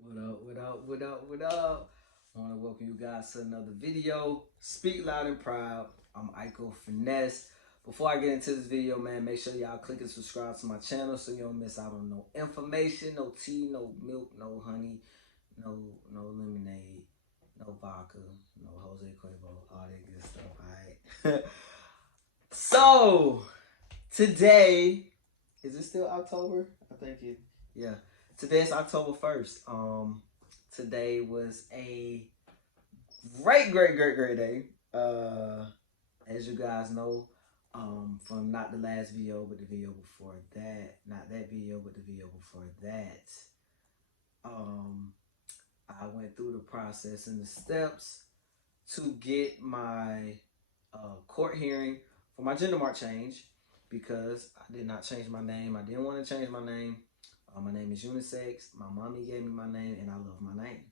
What up, what up, what up, what up? I want to welcome you guys to another video. Speak loud and proud. I'm Aiko Finesse. Before I get into this video, man, make sure y'all click and subscribe to my channel so you don't miss out on no information, no tea, no milk, no honey, no lemonade, no vodka, no Jose Cuervo, all that good stuff, alright? So, today, is it still October? I think it, yeah. Today's October 1st. Today was a great day. As you guys know, from not the last video, but the video before that, not that video, but the video before that, um, I went through the process and the steps to get my court hearing for my gender mark change because I did not change my name. I didn't want to change my name. My name is unisex. My mommy gave me my name, and I love my name.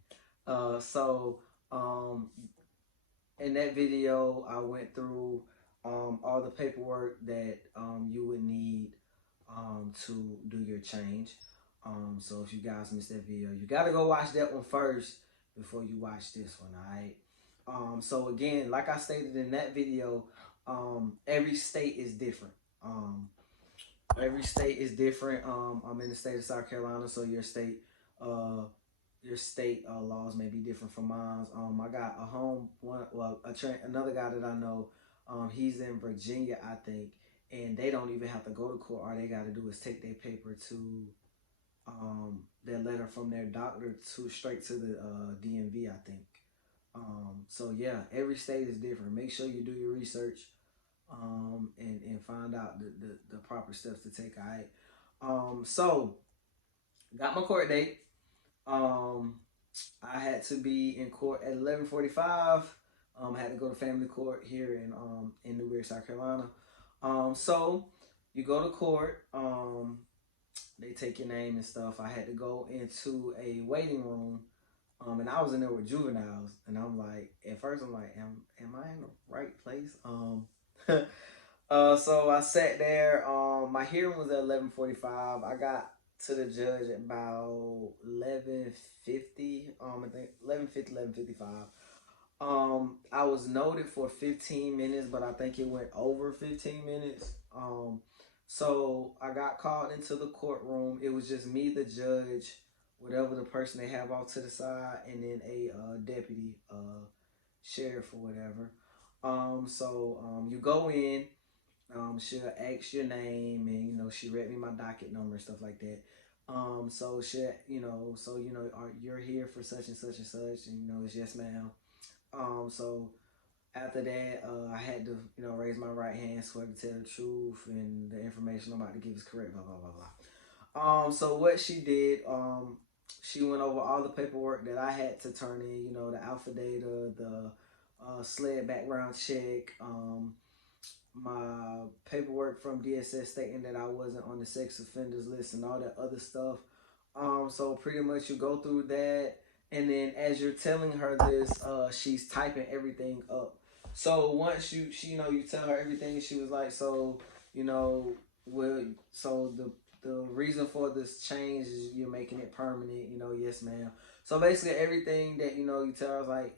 So in that video, I went through all the paperwork that you would need to do your change. So if you guys missed that video, you gotta go watch that one first before you watch this one, alright? So again, like I stated in that video, every state is different. Every state is different. I'm in the state of South Carolina, so your state laws may be different from mine. I got another guy that I know. He's in Virginia, I think, and they don't even have to go to court. All they got to do is take their paper to their letter from their doctor to straight to the DMV, I think. So yeah, every state is different. Make sure you do your research and find out the proper steps to take. All right. So got my court date. I had to be in court at 11:45. I had to go to family court here in Newberry, South Carolina. So you go to court. They take your name and stuff. I had to go into a waiting room. And I was in there with juveniles, and I'm like, at first I'm like, am I in the right place? So I sat there. My hearing was at 11:45. I got to the judge at about 11:50. I think 11:50, 11:55. I was noted for 15 minutes, but I think it went over 15 minutes. So I got called into the courtroom. It was just me, the judge, whatever the person they have off to the side, and then a deputy, sheriff or whatever. So you go in. She'll ask your name, and she read me my docket number and stuff like that. So you're here for such and such and such, and it's yes, ma'am. So after that, I had to raise my right hand, swear to tell the truth, and the information I'm about to give is correct. Blah blah blah blah. So what she did, she went over all the paperwork that I had to turn in. The alpha data, the SLED background check, my paperwork from DSS stating that I wasn't on the sex offenders list and all that other stuff. So pretty much you go through that, and then as you're telling her this, she's typing everything up. So once you tell her everything, she was like, so so the reason for this change is you're making it permanent. Yes, ma'am. So basically everything that you tell her is like,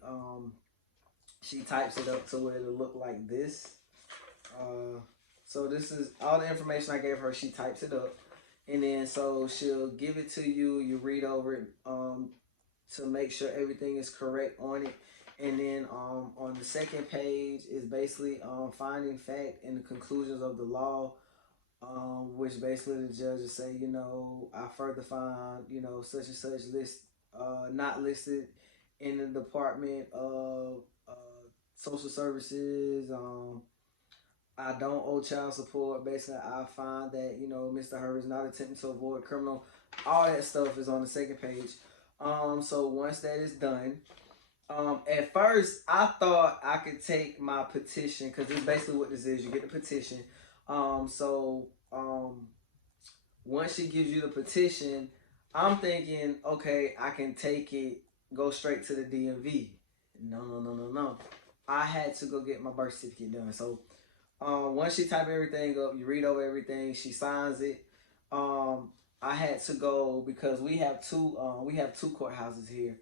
she types it up to where it'll look like this. So this is all the information I gave her. She types it up, and then so she'll give it to you. You read over it to make sure everything is correct on it, and then on the second page is basically finding fact and the conclusions of the law, which basically the judge will say, I further find such and such list not listed in the Department of Social Services. I don't owe child support. Basically, I find that, Mr. Hurd is not attempting to avoid criminal. All that stuff is on the second page. So once that is done, at first I thought I could take my petition, because this is basically what this is. You get the petition. Once she gives you the petition, I'm thinking, okay, I can take it, go straight to the DMV. No. I had to go get my birth certificate done. So once she type everything up, you read over everything, she signs it. I had to go because we have two courthouses here.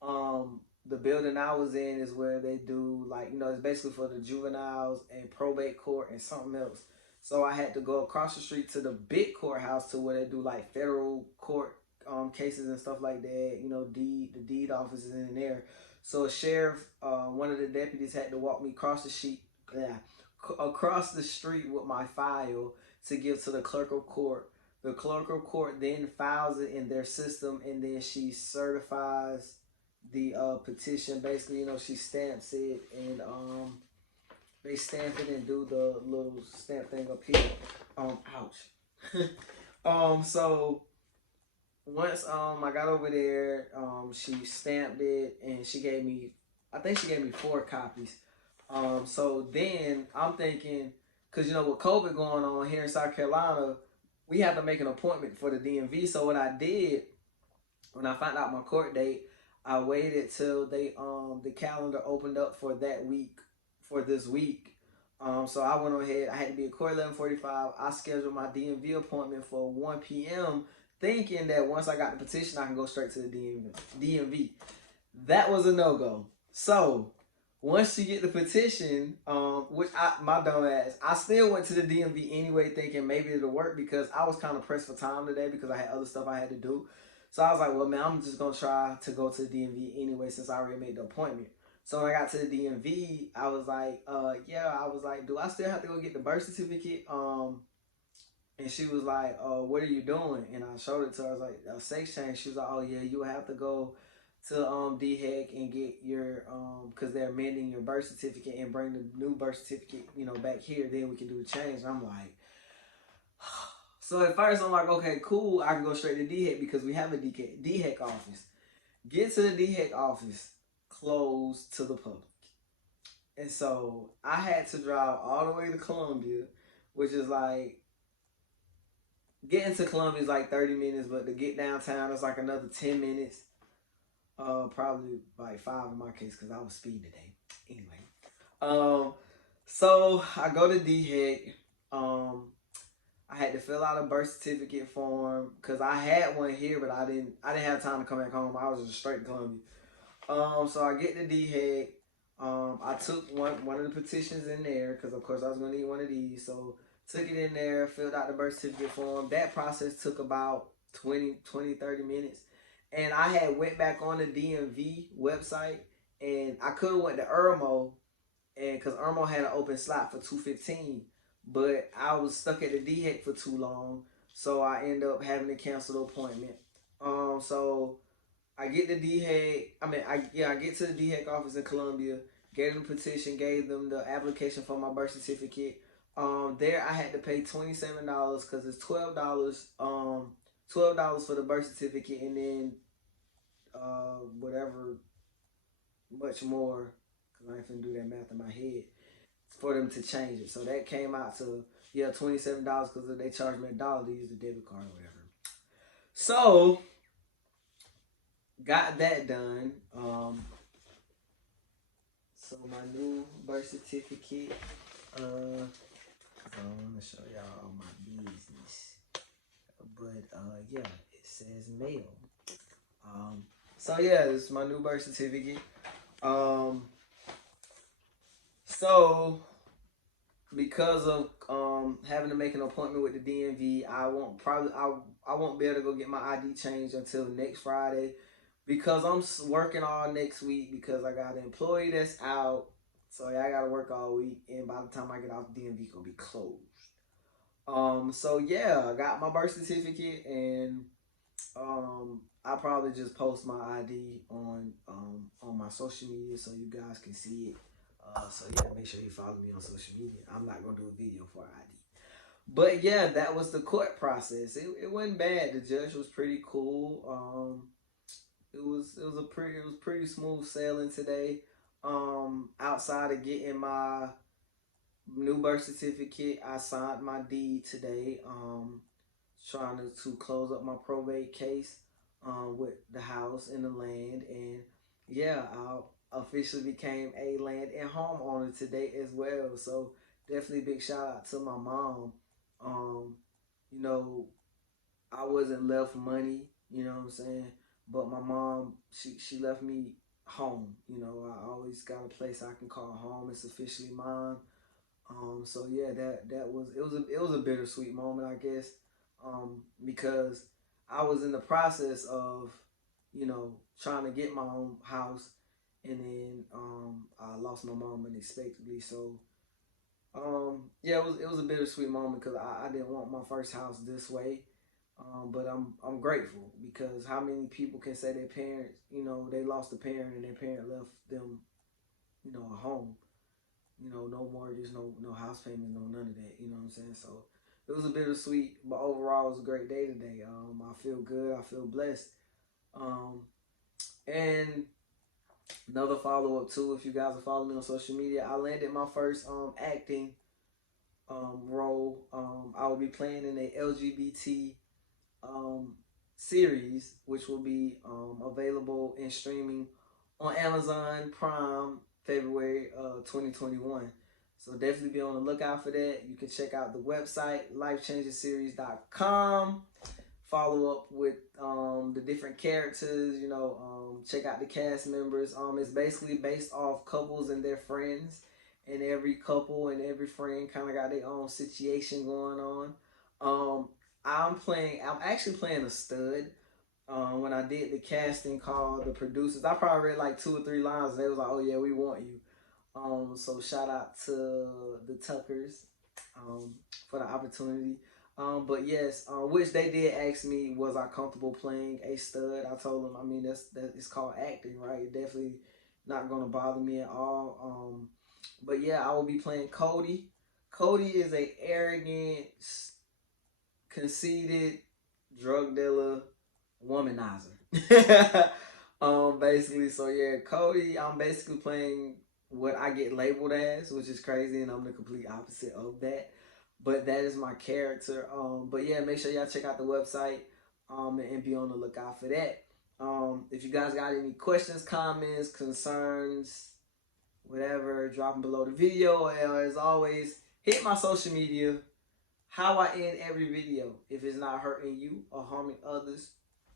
The building I was in is where they do, like, it's basically for the juveniles and probate court and something else. So I had to go across the street to the big courthouse to where they do like federal court cases and stuff like that. The deed office is in there. So a sheriff, one of the deputies had to walk me across the street with my file to give to the clerk of court. The clerk of court then files it in their system, and then she certifies the petition. Basically, she stamps it, and they stamp it and do the little stamp thing up here. Ouch. So once I got over there, she stamped it, and I think she gave me 4 copies. So then I'm thinking, because with COVID going on here in South Carolina, we have to make an appointment for the DMV. So what I did when I found out my court date, I waited till the calendar opened up for that week, for this week. So I went ahead. I had to be at court 11:45. I scheduled my DMV appointment for 1 p.m. thinking that once I got the petition, I can go straight to the DMV. That was a no-go. So once you get the petition, my dumb ass, I still went to the DMV anyway, thinking maybe it'll work because I was kind of pressed for time today because I had other stuff I had to do. So I was like, well, man, I'm just gonna try to go to the DMV anyway since I already made the appointment. So when I got to the DMV, I was like, do I still have to go get the birth certificate? And she was like, what are you doing? And I showed it to her. I was like, a sex change. She was like, oh yeah, you have to go to DHEC and get your because they're amending your birth certificate and bring the new birth certificate, back here. Then we can do the change. And I'm like, so at first I'm like, okay, cool. I can go straight to DHEC because we have a DHEC office. Get to the DHEC office, closed to the public. And so I had to drive all the way to Columbia, which is like, getting to Columbia is like 30 minutes, but to get downtown it's like another 10 minutes. Probably like 5 in my case because I was speeding today. Anyway, so I go to DHEC. I had to fill out a birth certificate form because I had one here, but I didn't have time to come back home. I was just straight to Columbia. So I get to DHEC. I took one of the petitions in there because of course I was gonna need one of these. So took it in there, filled out the birth certificate form. That process took about 30 minutes. And I had went back on the DMV website, and I could have went to Irmo, and because Irmo had an open slot for 2:15, but I was stuck at the DHEC for too long, so I ended up having to cancel the appointment. So I get the DHEC. I get to the DHEC office in Columbia, gave them the petition, gave them the application for my birth certificate. There I had to pay $27 because it's $12. $12 for the birth certificate, and then whatever much more, because I ain't finna do that math in my head, for them to change it. So that came out to $27 because they charged me $1 to use the debit card or whatever. So got that done. So my new birth certificate. So I'm gonna show y'all my business. But yeah, it says mail. So yeah, this is my new birth certificate. So because of having to make an appointment with the DMV, I won't be able to go get my ID changed until next Friday because I'm working all next week because I got an employee that's out. So yeah, I gotta work all week, and by the time I get off the DMV, it's gonna be closed. So yeah, I got my birth certificate, and I'll probably just post my ID on my social media so you guys can see it. So yeah, make sure you follow me on social media. I'm not gonna do a video for ID. But yeah, that was the court process. It wasn't bad. The judge was pretty cool. It was pretty smooth sailing today. Outside of getting my new birth certificate, I signed my deed today. Trying to close up my probate case with the house and the land, and yeah, I officially became a land and home owner today as well. So definitely big shout out to my mom. You know, I I wasn't left money, you know what I'm saying? But my mom, she left me home. You know, I always got a place I can call home. It's officially mine. So yeah, that was it was a bittersweet moment, I guess, because I was in the process of, trying to get my own house, and then I lost my mom unexpectedly. So yeah, it was a bittersweet moment because I didn't want my first house this way. But I'm grateful because how many people can say their parents, they lost a parent and their parent left them, a home, no mortgage, no house payment, no none of that. You know what I'm saying? So it was a bittersweet, but overall it was a great day today. I feel good. I feel blessed. Um, and another follow up too. If you guys are following me on social media, I landed my first acting role. I will be playing in a LGBT um, series, which will be available in streaming on Amazon Prime February 2021. So definitely be on the lookout for that. You can check out the website lifechangerseries.com. Follow up with the different characters. Check out the cast members. It's basically based off couples and their friends, and every couple and every friend kind of got their own situation going on. I'm actually playing a stud. When I did the casting call, the producers, I probably read like 2 or 3 lines, and they was like, "Oh yeah, we want you." So shout out to the Tuckers for the opportunity. But yes, which they did ask me, was I comfortable playing a stud? I told them, I mean, that it's called acting, right? It definitely not gonna bother me at all. But yeah, I will be playing Cody. Cody is a arrogant, conceited drug dealer, womanizer. Basically, so yeah, Cody, I'm basically playing what I get labeled as, which is crazy, and I'm the complete opposite of that. But that is my character. But yeah, make sure y'all check out the website, and be on the lookout for that. If you guys got any questions, comments, concerns, whatever, drop them below the video. Or as always, hit my social media. How I end every video. If it's not hurting you or harming others,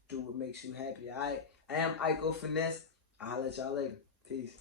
do what makes you happy. Alright? I am Aiko Finesse. I'll let y'all later. Peace.